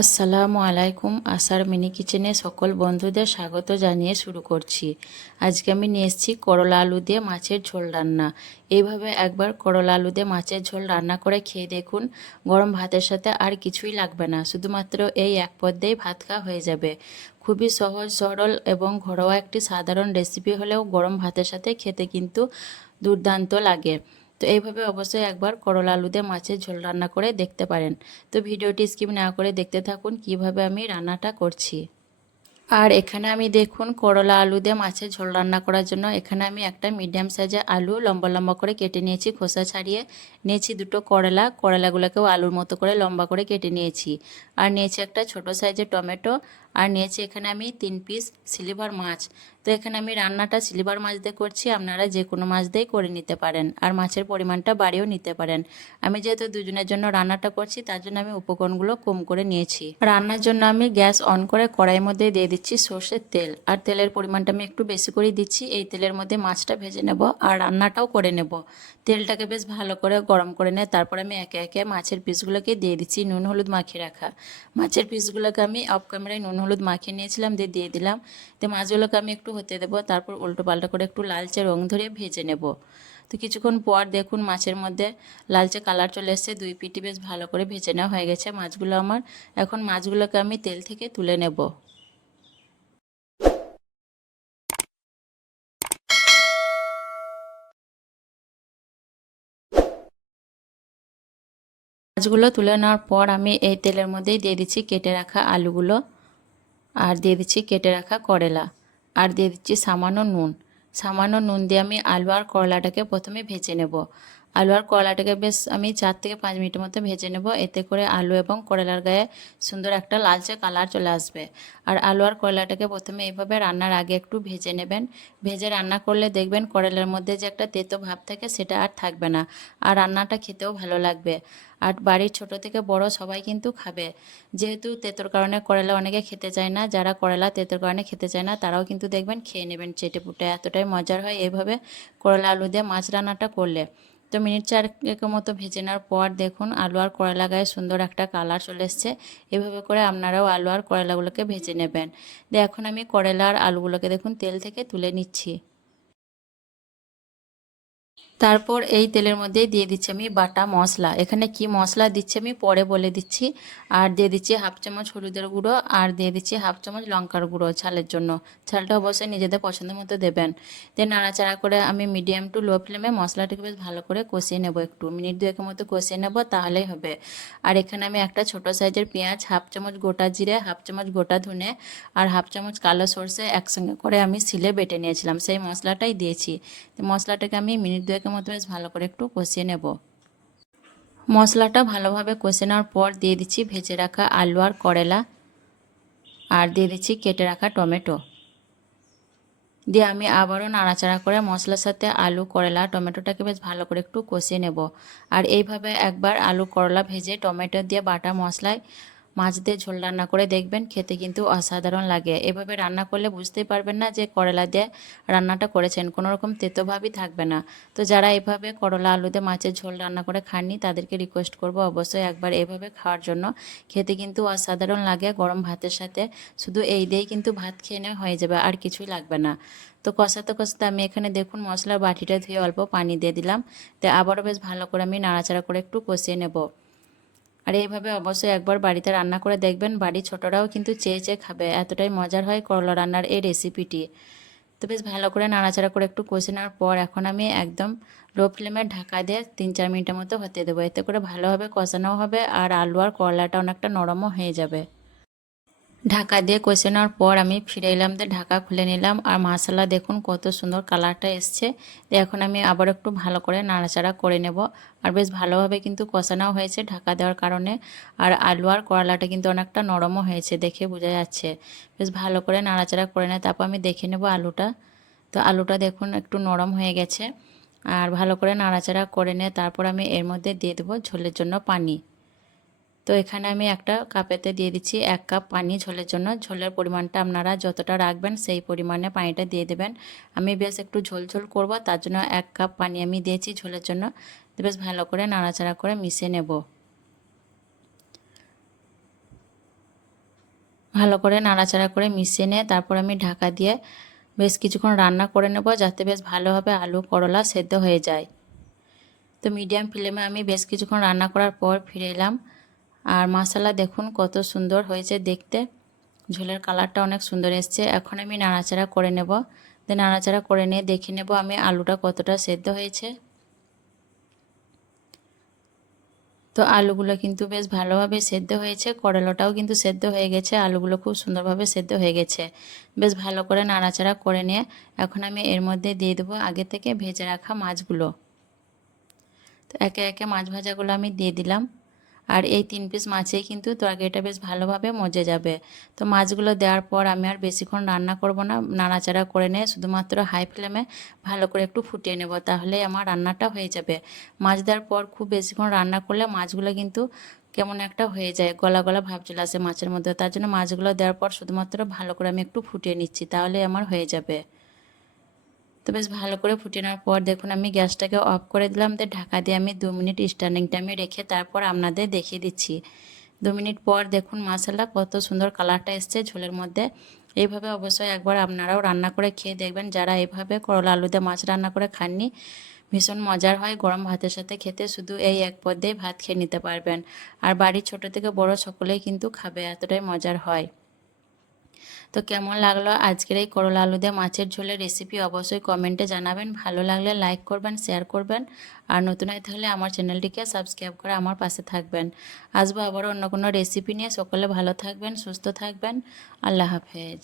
আসসালামু আলাইকুম আসার মিনি কিচেনে সকল বন্ধুদের স্বাগত জানিয়ে শুরু করছি। আজকে আমি নিয়ে এসেছি করলা আলু দিয়ে মাছের ঝোল রান্না। এইভাবে একবার করলা আলু দিয়ে মাছের ঝোল রান্না করে খেয়ে দেখুন, গরম ভাতের সাথে আর কিছুই লাগবে না, শুধুমাত্র এই এক পদ্মেই ভাত খাওয়া হয়ে যাবে। খুবই সহজ, সরল এবং ঘরোয়া একটি সাধারণ রেসিপি হলেও গরম ভাতের সাথে খেতে কিন্তু দুর্দান্ত লাগে। তো এইভাবে অবশ্যই একবার করলা আলু দিয়ে মাছের ঝোল রান্না করে দেখতে পারেন। তো ভিডিওটি স্কিপ না করে দেখতে থাকুন কীভাবে আমি রান্নাটা করছি। আর এখানে আমি দেখুন করলা আলু দিয়ে মাছের ঝোল রান্না করার জন্য এখানে আমি একটা মিডিয়াম সাইজের আলু লম্বা লম্বা করে কেটে নিয়েছি, খোসা ছাড়িয়ে নিয়েছি দুটো করলা। করলাগুলোকেও আলুর মতো করে লম্বা করে কেটে নিয়েছি। আর নিয়েছি একটা ছোট সাইজের টমেটো আর নিয়েছি এখানে আমি তিন পিস সিলিভার মাছ। তো এখানে আমি রান্নাটা সিলিভার মাছ দিয়ে করছি, আপনারা যে কোনো মাছ দিয়ে করে নিতে পারেন। আর মাছের পরিমাণটা বাড়িয়েও নিতে পারেন। আমি যেহেতু দুজনের জন্য রান্নাটা করছি, তার জন্য আমি উপকরণগুলো কম করে নিয়েছি। রান্নার জন্য আমি গ্যাস অন করে কড়াইয়ের মধ্যে দিয়ে দিচ্ছি সর্ষের তেল। আর তেলের পরিমাণটা আমি একটু বেশি করে দিচ্ছি। এই তেলের মধ্যে মাছটা ভেজে নেব আর রান্নাটাও করে নেব। তেলটাকে বেশ ভালো করে গরম করে নেয় তারপর আমি একে একে মাছের পিসগুলোকে দিয়ে দিচ্ছি নুন, হলুদ মাখিয়ে রাখা। মাছের পিসগুলোকে আমি অফ ক্যামেরায় নুন হলুদ মাখিয়ে নিয়েছিলাম, দিয়ে দিয়ে দিলাম। তো মাছগুলোকে আমি একটু হতে দেবো, তারপর উল্টো পাল্টা করে একটু লালচে রং ধরে ভেজে নেব। তো কিছুক্ষণ পর দেখুন মাছের মধ্যে লালচে কালার চলে এসছে, দুই পিটি বেশ ভালো করে ভেজে নেওয়া হয়ে গেছে মাছগুলো আমার। এখন মাছগুলোকে আমি তেল থেকে তুলে নেব। মাছগুলো তুলে নেওয়ার পর আমি এই তেলের মধ্যেই দিয়ে দিচ্ছি কেটে রাখা আলুগুলো। আর দিয়ে দিচ্ছি কেটে রাখা করেলা। আর দিয়ে দিচ্ছি সামান্য নুন। সামান্য নুন দিয়ে আমি আলু আর করলাটাকে প্রথমে ভেজে নেব। আলু আর করলাটাকে বেশ আমি চার থেকে পাঁচ মিনিটের মতো ভেজে নেব। এতে করে আলু এবং করলার গায়ে সুন্দর একটা লালচে কালার চলে আসবে। আর আলু আর করলাটাকে প্রথমে এইভাবে রান্নার আগে একটু ভেজে নেবেন। ভেজে রান্না করলে দেখবেন করলার মধ্যে যে একটা তেতো ভাব থাকে সেটা আর থাকবে না আর রান্নাটা খেতেও ভালো লাগবে। আর বাড়ির ছোট থেকে বড় সবাই কিন্তু খাবে। যেহেতু তেতোর কারণে করলা অনেকে খেতে চায় না, যারা করলা তেতোর কারণে খেতে চায় না, তারাও কিন্তু দেখবেন খেয়ে নেবেন চেটে পুটে এতটাই মজার হয় এভাবে করলা আলু দিয়ে মাছ রান্নাটা করলে। তো মিনিট চারেক মতো ভেজে নেওয়ার পর দেখুন আলু আর করলা গায়ে সুন্দর একটা কালার চলে এসছে। এভাবে করে আপনারাও আলু আর করলাগুলোকে ভেজে নেবেন। দিয়ে এখন আমি করলা আর আলুগুলোকে দেখুন তেল থেকে তুলে নিচ্ছি। তারপর এই তেলের মধ্যে দিয়ে দিচ্ছি আমি বাটা মশলা। এখানে কি মশলা দিচ্ছি আমি পরে বলে দিচ্ছি। আর দিয়ে দিচ্ছি হাফ চামচ হলুদের গুঁড়ো আর দিয়ে দিচ্ছি হাফ চামচ লঙ্কার গুঁড়ো ছালের জন্য। ঝালটা অবশ্যই নিজেদের পছন্দ মতো দেবেন। দিয়ে নাড়াচাড়া করে আমি মিডিয়াম টু লো ফ্লেমে মশলাটাকে বেশ ভালো করে কষিয়ে নেব একটু। মিনিট দুয়েকের মতো কষিয়ে নেব, তাহলেই হবে। আর এখানে আমি একটা ছোট সাইজের পেঁয়াজ, হাফ চামচ গোটা জিরে, হাফ চামচ গোটা ধনে আর হাফ চামচ কালো সর্ষে একসঙ্গে করে আমি সিলে বেটে নিয়েছিলাম। সেই মশলাটাই দিয়েছি। মশলাটাকে আমি মিনিট দুয়েকের মতো বেশ ভালো করে একটু কষিয়ে নেব। মশলাটা ভালোভাবে কষে নেওয়ার পর দিয়ে দিচ্ছি ভেজে রাখা আলু আর করলা আর দিয়ে দিচ্ছি কেটে রাখা টমেটো। দিয়ে আমি আবারও নাড়াচাড়া করে মশলার সাথে আলু, করলা টমেটোটাকে বেশ ভালো করে একটু কষিয়ে নেব। আর এইভাবে একবার আলু, করলা ভেজে টমেটো দিয়ে বাটা মশলায় মাছ দিয়ে ঝোল রান্না করে দেখবেন, খেতে কিন্তু অসাধারণ লাগে। এভাবে রান্না করলে বুঝতেই পারবেন না যে করলা দিয়ে রান্নাটা করেছেন, কোনো রকম তেতোভাবই থাকবে না। তো যারা এভাবে করলা, আলু দিয়ে মাছের ঝোল রান্না করে খাননি, তাদেরকে রিকোয়েস্ট করব অবশ্যই একবার এভাবে খাওয়ার জন্য। খেতে কিন্তু অসাধারণ লাগে, গরম ভাতের সাথে। শুধু এই দিয়েই কিন্তু ভাত খেয়ে নেওয়া হয়ে যাবে, আর কিছুই লাগবে না। তো কষাতে কষাতে আমি এখানে দেখুন মশলার বাটিটা ধুয়ে অল্প পানি দিয়ে দিলাম। তো আবারও বেশ ভালো করে আমি নাড়াচাড়া করে একটু কষিয়ে নেব। আর এইভাবে অবশ্যই একবার বাড়িতে রান্না করে দেখবেন, বাড়ির ছোটরাও কিন্তু চেয়ে চেয়ে খাবে। এতটাই মজার হয় করলা রান্নার এই রেসিপিটি তো বেশ ভালো করে নাড়াচাড়া করে একটু কষে নেওয়ার পর এখন আমি একদম লো ফ্লেমে ঢাকা দিয়ে তিন চার মিনিটের মতো হতে দেবো। এতে করে ভালোভাবে কষানো হবে আর আলু আর করলাটা অনেকটা নরমও হয়ে যাবে। ঢাকা দিয়ে কষে নেওয়ার পর আমি ফিরে এলাম, দিয়ে ঢাকা খুলে নিলাম। আর মশলা দেখুন কত সুন্দর কালারটা এসছে। এখন আমি আবার একটু ভালো করে নাড়াচাড়া করে নেব। আর বেশ ভালোভাবে কিন্তু কষানো হয়েছে ঢাকা দেওয়ার কারণে। আর আলু আর করলাটা কিন্তু অনেকটা নরমও হয়েছে দেখে বোঝা যাচ্ছে। বেশ ভালো করে নাড়াচাড়া করে নেয় তারপর আমি দেখে নেব আলুটা। তো আলুটা দেখুন একটু নরম হয়ে গেছে। আর ভালো করে নাড়াচাড়া করে নিয়ে তারপর আমি এর মধ্যে দিয়ে দেবো ঝোলের জন্য পানি। তো এখানে আমি একটা কাপেতে দিয়ে দিচ্ছি এক কাপ পানি ঝোলের জন্য। ঝোলের পরিমাণটা আপনারা যতটা রাখবেন সেই পরিমাণে পানিটা দিয়ে দেবেন। আমি বেশ একটু ঝোল ঝোল করব, তার জন্য এক কাপ পানি আমি দিয়েছি ঝোলের জন্য। বেশ ভালো করে নাড়াচাড়া করে মিশিয়ে নেব। ভালো করে নাড়াচাড়া করে মিশিয়ে নিয়ে তারপর আমি ঢাকা দিয়ে বেশ কিছুক্ষণ রান্না করে নেব যাতে বেশ ভালোভাবে আলু করলা সেদ্ধ হয়ে যায়। তো মিডিয়াম ফ্লেমে আমি বেশ কিছুক্ষণ রান্না করার পর ফিরে এলাম। আর মশলা দেখুন কত সুন্দর হয়েছে দেখতে। ঝোলের কালারটা অনেক সুন্দর এসছে। এখন আমি নাড়াচাড়া করে নেব। নাড়াচাড়া করে নিয়ে দেখে নেব আমি আলুটা কতটা সেদ্ধ হয়েছে। তো আলুগুলো কিন্তু বেশ ভালোভাবে সেদ্ধ হয়েছে। করলাটাও কিন্তু সেদ্ধ হয়ে গেছে। আলুগুলো খুব সুন্দরভাবে সেদ্ধ হয়ে গেছে। বেশ ভালো করে নাড়াচাড়া করে নিয়ে এখন আমি এর মধ্যে দিয়ে দেবো আগে থেকে ভেজে রাখা মাছগুলো। তো একে একে মাছ ভাজাগুলো আমি দিয়ে দিলাম। আর এই তিন পিস মাছেই কিন্তু তরকারিটা বেশ ভালোভাবে মজে যাবে। তো মাছগুলো দেওয়ার পর আমি আর বেশিক্ষণ রান্না করব না, নাড়াচাড়া করে নিয়ে শুধুমাত্র হাই ফ্লেমে ভালো করে একটু ফুটিয়ে নেব তাহলে আমার রান্নাটা হয়ে যাবে। মাছ দেওয়ার পর খুব বেশিক্ষণ রান্না করলে মাছগুলো কিন্তু কেমন একটা হয়ে যায়, গলা গলা ভাব চলে আসে মাছের মধ্যে। তার জন্য মাছগুলো দেওয়ার পর শুধুমাত্র ভালো করে আমি একটু ফুটিয়ে নিচ্ছি তাহলে আমার হয়ে যাবে। তো বেশ ভালো করে ফুটিয়ে নেওয়ার পর দেখুন আমি গ্যাসটাকে অফ করে দিলাম। তো ঢাকা দিয়ে আমি দু মিনিট স্ট্যান্ডিং টাইমে রেখে তারপর আপনাদের দেখিয়ে দিচ্ছি। দু মিনিট পর দেখুন মশলা কত সুন্দর কালারটা এসছে ঝোলের মধ্যে। এইভাবে অবশ্যই একবার আপনারাও রান্না করে খেয়ে দেখবেন। যারা এইভাবে করলা আলুতে মাছ রান্না করে খাননি, ভীষণ মজার হয়। গরম ভাতের সাথে খেতে শুধু এই এক পদেই ভাত খেয়ে নিতে পারবেন। আর বাড়ির ছোট থেকে বড় সকলেই কিন্তু খাবে, এতটাই মজার হয়। তো কেমন লাগল আজকের এই করলা আলু দিয়ে মাছের ঝোলের রেসিপি অবশ্যই কমেন্টে জানাবেন। ভালো লাগলে লাইক করবেন শেয়ার করবেন। আর নতুন হয়ে তাহলে আমার চ্যানেলটিকে সাবস্ক্রাইব করে আমার পাশে থাকবেন। আসব আবারও অন্য কোনো রেসিপি নিয়ে। সকলে ভালো থাকবেন, সুস্থ থাকবেন। আল্লাহ হাফেজ।